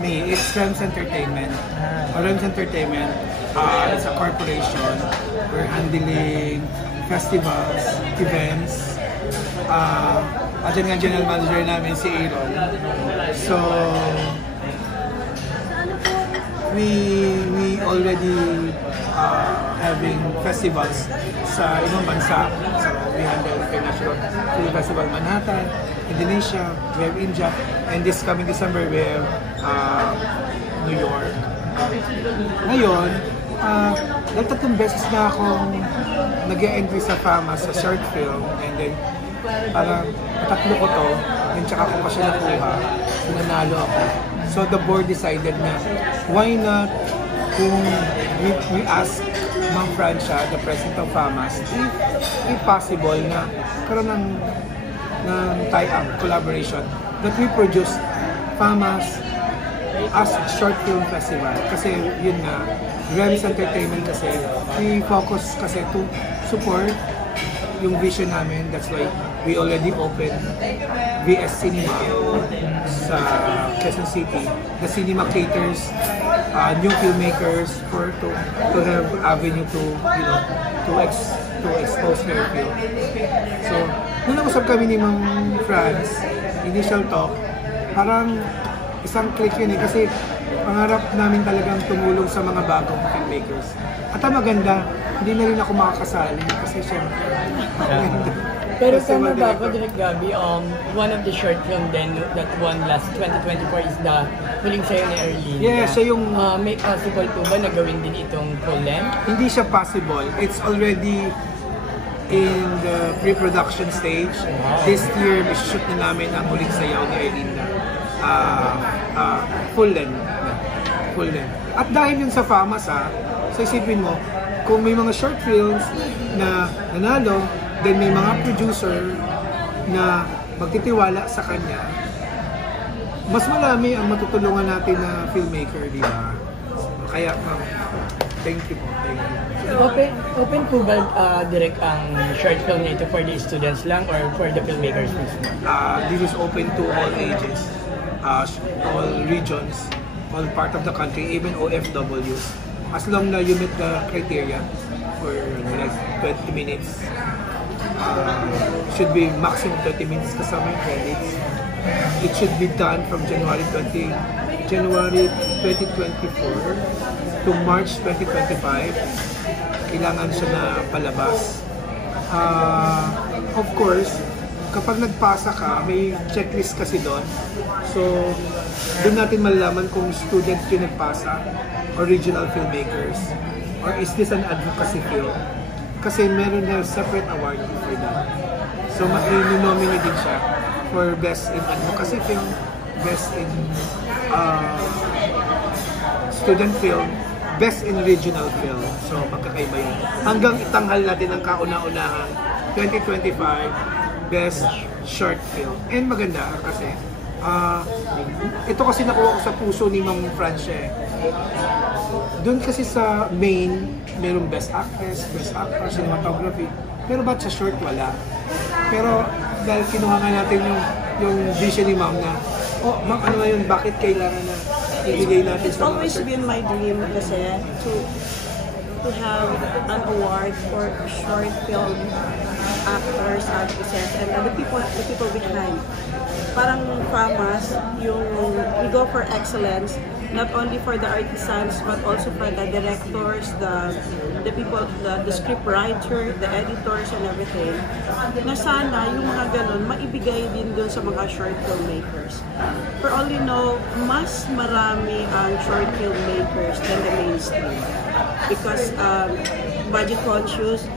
me, it's Rems Entertainment. Rems Entertainment is a corporation. We're handling festivals, events. Diyan nga general manager namin si Aaron. So, we already having festivals sa ibang bansa. So, we handle International Film Festival Manhattan, Indonesia, we have India, and this coming December we have New York. Ngayon, nagtatlong beses na akong nag-e-entry sa FAMA sa short film, and then parang tatlo ko to, and tsaka ko pa siya nakuha, nanalo ako. So the board decided na, why not kung we ask Ma'am Francia, the president of FAMAS, if possible na karoon ng tie-up collaboration that we produce FAMAS as short film festival. Kasi yun nga, Rems Entertainment kasi, we focus kasi to support yung vision namin. That's why we already opened VS Cinema sa Quezon City. The cinema caters new filmmakers to have avenue to, you know, to expose their film. So, nung nag-usap kami ni Ma'am Franz, initial talk, parang isang click yun eh, kasi pangarap namin talagang tumulong sa mga bagong filmmakers. At ang maganda, hindi na rin ako makakasali kasi syempre. Pero tama ba ako, Direk Gabby, one of the short film then that won last 2024 is the Huling Sayo ni Erlene. Yeah, siya yung... may possible po ba na gawin din itong full length? Hindi siya possible. It's already in the pre-production stage. Wow. This year, may shoot na namin ang Huling Sayaw ni Erlene na full length. Full length. At dahil yun sa FAMAS so isipin mo, kung may mga short films na nanalo, then may mga producer na magtitiwala sa kanya, mas marami ang matutulungan natin na filmmaker, di ba? Kaya, thank you po. Thank you. Open po ba, Direk, ang short film na ito for the students lang or for the filmmakers mismo? This is open to all ages, all regions, all part of the country, even OFWs. As long na you meet the criteria for like 20 minutes, should be maximum 30 minutes kasama yung credits. It should be done from January 2024 to March 2025. Kailangan siya na palabas. Of course, kapag nagpasa ka, may checklist kasi doon. So, doon natin malalaman kung students yung nagpasa, original filmmakers, or is this an advocacy film? Kasi meron na separate award for that. So, ma-nominate din siya for Best in Advocacy Film, Best in Student Film, Best in Regional Film. So, magkakaiba yun. Hanggang itanghal natin ang kauna-unahang 2025 Best Short Film. And maganda kasi, ito kasi nakuha ko sa puso ni Ma'am Francia. Doon kasi sa main, merong Best Actress, Best Actor, Cinematography. Pero ba't sa short wala? Pero dahil kinuha nga natin yung vision ni Ma'am na, oh Ma'am, ano yun, bakit kailangan na ibigay natin It's sa mga always been my dream kasi to have an award for short film actors, actresses, and the people behind. Parang FAMAS, we go for excellence, not only for the artisans, but also for the directors, the people, the script writer, the editors, and everything. Na sana yung mga ganun, maibigay din dun sa mga short filmmakers. For all you know, mas marami ang short filmmakers than the mainstream. Because budget conscious,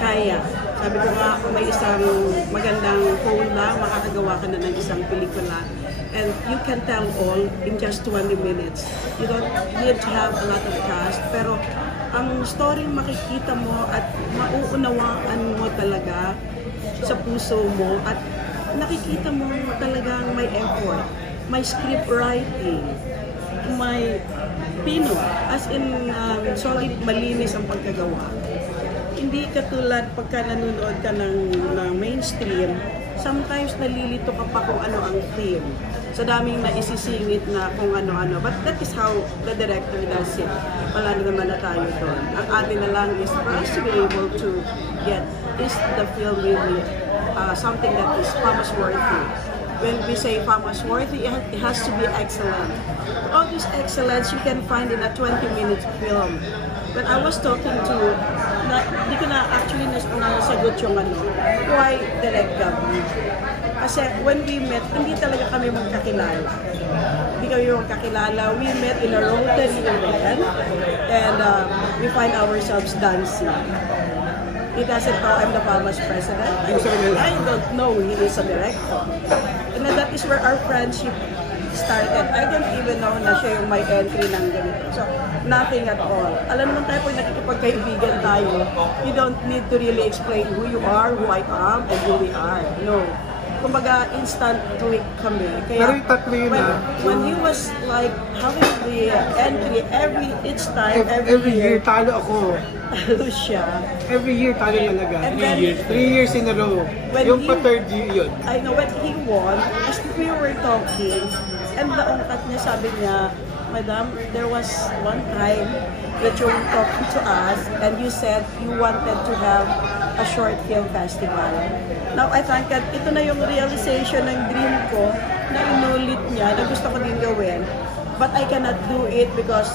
kaya. Sabi ko nga, may isang magandang phone lang, makakagawa ka na ng isang pelikula. And you can tell all in just 20 minutes. You don't need to have a lot of cast, pero ang story makikita mo at mauunawaan mo talaga sa puso mo at nakikita mo talagang may effort, may script writing, may pino, as in solid, malinis ang pagkagawa. Hindi katulad pagka nanonood ka ng mainstream, sometimes nalilito ka pa kung ano ang theme. sa daming naisisingit na kung ano-ano. But that is how the director does it. Wala na naman na tayo doon. Ang atin na lang is for us to be able to get, is the film really something that is Famas-worthy? When we say Famas-worthy, it has to be excellent. All this excellence you can find in a 20-minute film. When I was talking to, hindi ko na actually nasagot yung why Direct Gabby? Kasi when we met, hindi talaga kami magkakilala. Hindi kami magkakilala. We met in a Rotary event and we find ourselves dancing. He doesn't know I'm the Famas president. I don't know he is a director. And that is where our friendship started. I don't even know na siya yung may entry ng ganito. So, nothing at all. Alam naman tayo, pag nakikipagkaibigan tayo, you don't need to really explain who you are, who I am, and who we are. No. Kumbaga, instant click kami. Kaya, pero yung tatlo yun when he was like having the entry each time, every year, talo ako. Talo siya. Every year, talo talaga. And then, 3 years in a row. Yung pa-third year yun. I know, when he won, as we were talking, and naungkat niya, sabi niya, Madam, there was one time that you were talking to us and you said you wanted to have a short film festival. Now, I think that ito na yung realization ng dream ko na inulit niya, na gusto ko din gawin. But I cannot do it because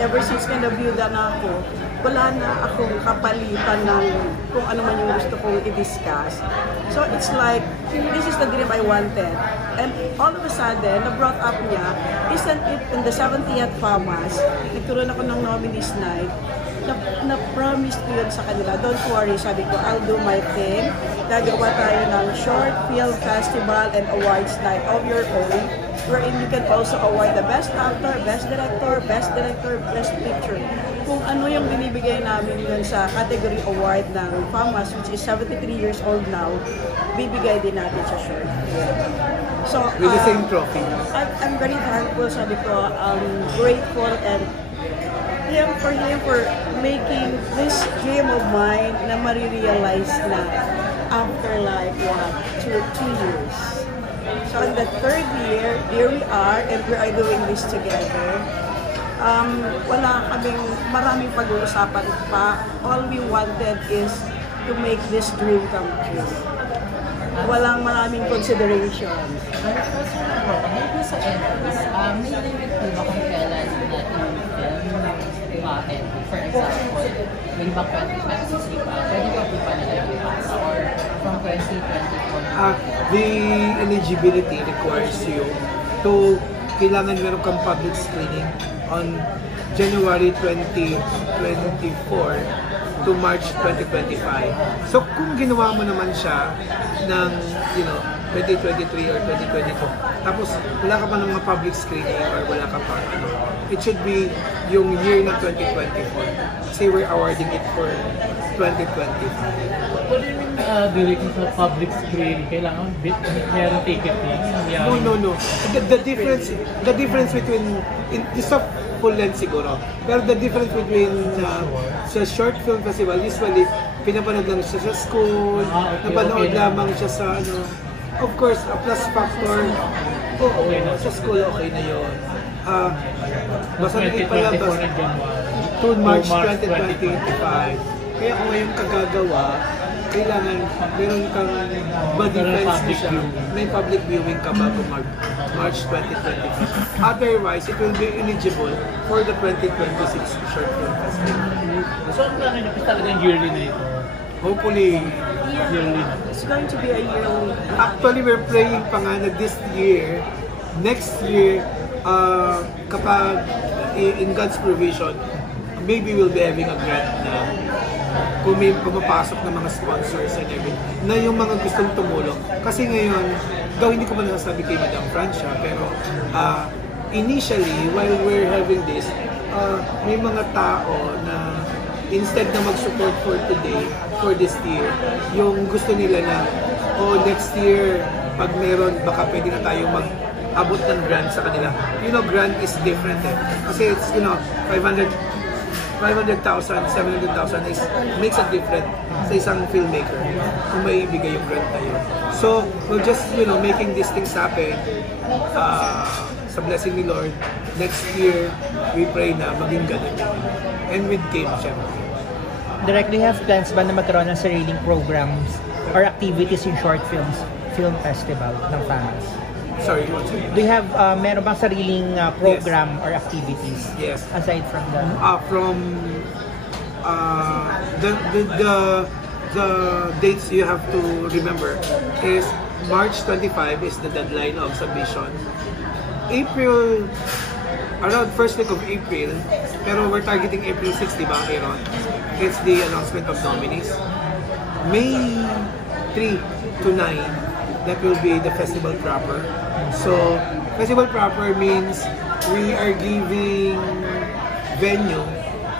ever since na-view-dan ako, wala na akong kapalitan ng kung ano man yung gusto kong i-discuss. So it's like, this is the dream I wanted. And all of a sudden, na-brought up niya, isn't it in the 70th Famas, nagturoon ako ng nominees night, na-promise ko yun sa kanila, don't worry, sabi ko, I'll do my thing. Gagawa tayo ng short film festival and awards night of your own, wherein you can also award the best actor, best director, best picture. Kung ano yung binibigay namin dun sa category award ng Famas, which is 73 years old now, bibigay din natin sa short film. So, with the same trophy. I'm very thankful, sabi ko, grateful and for him for making this dream of mine na marirealize na after like what, two years. So in the third year, here we are and we are doing this together. Wala kaming maraming pag-uusapan pa. All we wanted is to make this dream come true. Walang maraming consideration. Maybe sa entries, may limit po ba kung kailan na in-film? For example, may back 2026 pa, pwede pa po pa nila ipasa or from 2024? The eligibility requires you to kailangan meron kang public screening on January 2024 to March 2025. So kung ginawa mo naman siya ng 2023 or 2022, tapos wala ka pa ng mga public screening or wala ka pa it should be yung year na 2024. Say we're awarding it for 2025. What do you mean direct sa public screening? Kailangan meron ticket niya? No. The difference between, isa full length siguro, pero the difference between sa short film festival, usually pinapanood lang siya sa school, napanood lamang siya sa of course, a plus factor, sa school okay na yun. Basta nagpalabas to March 2025. Kaya kung ngayon kagagawa, kailangan meron kang ma-defense mo siya. May public viewing ka bago March 2025. Otherwise, it will be eligible for the 2026 short film festival. So, ang plano niyo talagang yearly na ito? Hopefully, yearly. It's going to be a yearly. Actually, we're praying pa nga na this year, next year, kapag in God's provision, maybe we'll be having a grant na kung may pumapasok ng mga sponsors and everything, na yung mga gustong tumulong. Kasi ngayon, daw hindi ko man nasasabi kay Madam Francia, pero initially, while we're having this, may mga tao na instead na mag-support for today, for this year, yung gusto nila na, next year, pag meron, baka pwede na tayo mag-abot ng grant sa kanila. Grant is different Kasi it's, 500,000, 700,000 makes a difference sa isang filmmaker kung may ibigay yung grant na yun. So, we're just, making these things happen sa blessing ni Lord, next year, we pray na maging ganun. And with Kim, syempre. Directly have plans ba na magkaroon ng sariling programs or activities in short film festival ng FAMAS? Sorry, what's it? Do you have, meron bang sariling program or activities? Yes. Aside from the... From the dates you have to remember is March 25 is the deadline of submission. April, around first week of April, pero we're targeting April 6, diba, Aaron? It's the announcement of nominees. May 3 to 9, that will be the festival proper. So, festival proper means we are giving venue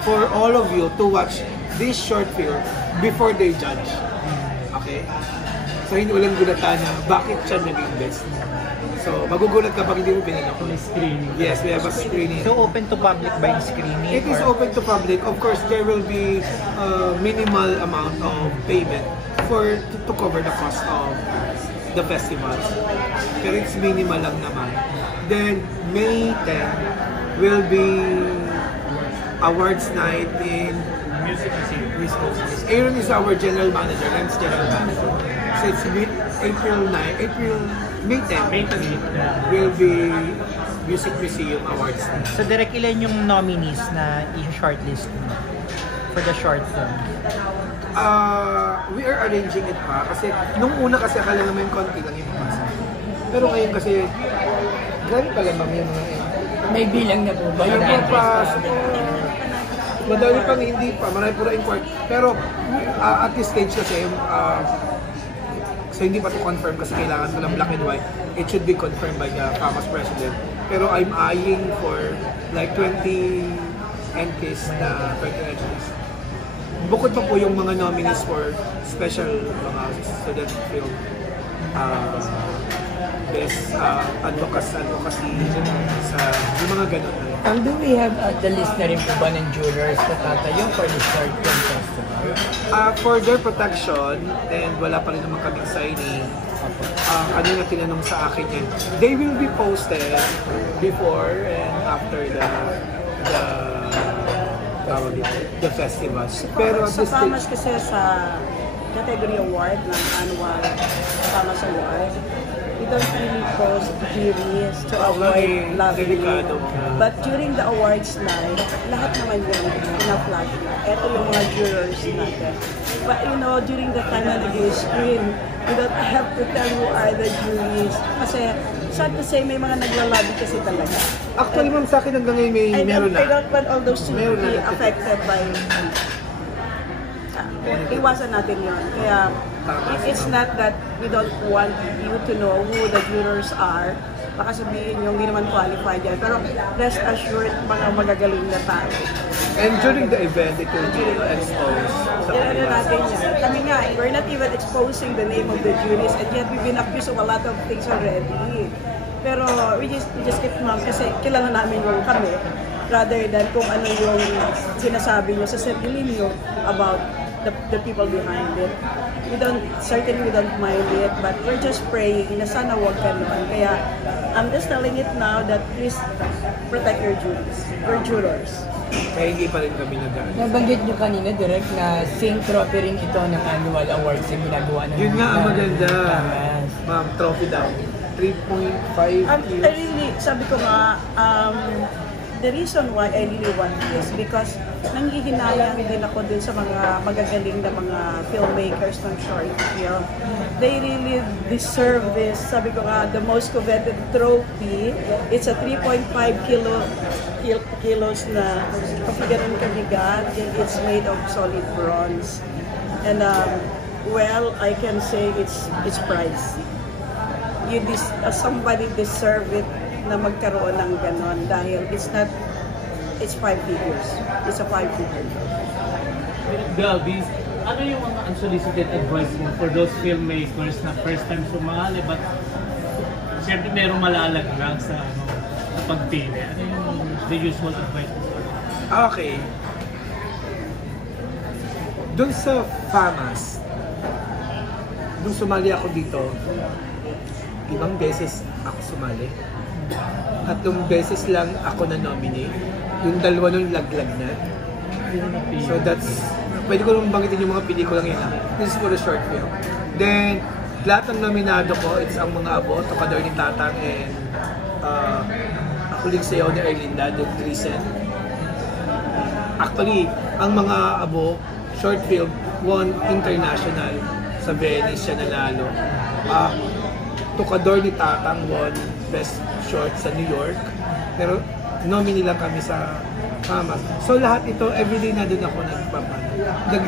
for all of you to watch this short film before they judge. Okay? So, hindi walang gulatan na bakit siya naging best. So, magugulat ka pag hindi mo pinanood. May screening. Yes, we have a screening. So, open to public ba yung screening? It is or- open to public. Of course, there will be a minimal amount of payment to cover the cost of the festivals. Pero it's minimal lang naman. Then, May 10 will be awards night in Music museum. Aaron is our general manager, Ren's general manager. So it's May 10 May 10. will be Music Museum Awards. So, direct ilan yung nominees na i-shortlist mo for the short film? We are arranging it pa kasi nung una kasi akala naman konti lang yung pumasa. Pero ngayon kasi grabe pala ma'am yung mga May bilang na po ba yung Yung entrance? madami pang hindi pa, marami po na inquiry. Pero at this stage kasi, so hindi pa to confirm kasi kailangan ko ng black and white. It should be confirmed by the FAMAS president. Pero I'm eyeing for like 20 entries na 20 entries. Bukod pa po yung mga nominees for special mga student film. Best advocacy sa yung mga ganun. Do we have the list na rin po ba ng jurors na tatayo for the short film festival? For their protection, and wala pa rin naman kaming signing, kanina tinanong sa akin yan, they will be posted before and after the festivals. Pero at Sa this FAMAS stage, kasi sa category award ng annual FAMAS award, we don't really post juries to avoid lobbying. delikado. But during the awards night, lahat naman yun pina-flag na. Ito yung mga jurors natin. But you know, during the time na nag-screen, we don't have to tell who are the juries. Kasi, sad to say, may mga naglalobby kasi talaga. Actually, ma'am, sa akin hanggang ngayon may And meron I na. don't want all those to Meron be na. affected by iwasan natin yun. Kaya, it's not that we don't want you to know who the jurors are. Baka sabihin yung hindi naman qualified yan. Pero rest assured, mga magagaling na tao. And during the event, it will be exposed sa Yan kanila. natin yan. Kami nga, we're not even exposing the name of the juries and yet we've been accused of a lot of things already. Pero we just keep mum kasi kilala namin yung kami rather than kung ano yung sinasabi nyo sa sarili nyo about the people behind it. Certainly we don't mind it, but we're just praying na sana wag ganon. Kaya I'm just telling it now that please protect your jurors. Kaya hindi pa rin kami nag-ano. Nabanggit nyo kanina, Direk, na same trophy rin ito ng annual awards yung ginagawa ng Yun nga ang maganda. FAMAS. Ma'am, trophy daw. 3.5 I kilos. really, sabi ko nga, the reason why I really want this because nanghihinayang din ako dun sa mga magagaling na mga filmmakers ng short film. They really deserve this. Sabi ko nga, the most coveted trophy, it's a 3.5 kilos na ganun kabigat and it's made of solid bronze. And well, I can say it's pricey. Somebody deserve it na magkaroon ng ganon dahil it's 5 figures. It's a 5 figure. Gabi, ano yung mga unsolicited advice mo for those filmmakers na first time sumali but siyempre merong malalaglag sa pagpili? Ano yung the usual advice mo? Okay. Doon sa FAMAS, nung sumali ako dito, Ibang beses ako sumali. 3 beses lang ako na-nominate. Yung 2 nun laglag na. So that's, pwede ko lang banggitin yung mga pelikulang yun. This is for the short film. Then, lahat ng nominado ko, it's ang mga abo, Tokador ni Tatang and Huling Sayaw ni Erlinda, the recent. Actually, ang mga abo, short film, won international. Sa Venice siya nanalo. Tokador ni Tatang won Best Short sa New York. Pero nominee lang kami sa Kama. So lahat ito, everyday na doon ako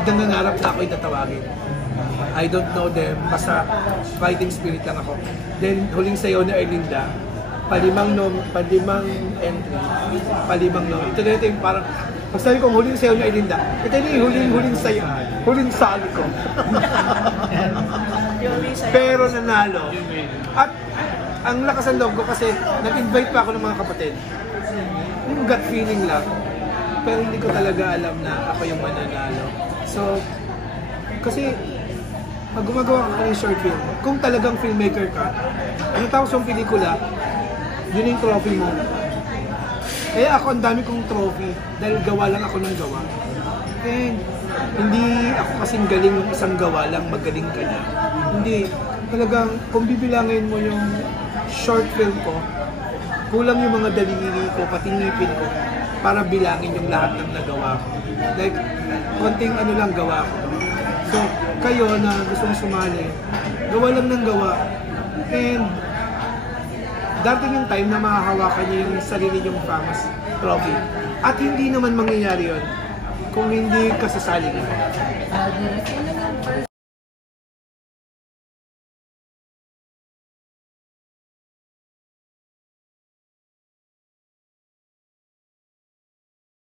nangangarap na ako yung tatawagin. I don't know them, basta fighting spirit lang ako. Then, Huling Sayaw na Erlinda, palimang entry, palimang nom. Ito na yung parang, pag sabi kong Huling Sayaw na Erlinda, ito na yung huling sayaw, huling sali ko. Pero nanalo. At ang lakas ng loob ko kasi nag-invite pa ako ng mga kapatid. Yung gut feeling lang. Pero hindi ko talaga alam na ako yung mananalo. So, kasi pag gumagawa ka ng short film, kung talagang filmmaker ka, ano tawag sa pelikula, yun yung trophy mo. Kaya ako, ang dami kong trophy dahil gawa lang ako ng gawa. And hindi ako kasing galing ng isang gawa lang, magaling ka na. Hindi. Talagang, kung bibilangin mo yung short film ko, kulang yung mga daliri ko, pati ngipin ko, para bilangin yung lahat ng nagawa ko. Like, konting ano lang gawa ko. So, kayo na gusto mong sumali, gawa lang ng gawa. And, darating yung time na mahahawakan niyo yung sarili niyong famous trophy. At hindi naman mangyayari yun kung hindi ka sasali. Direct, yun naman first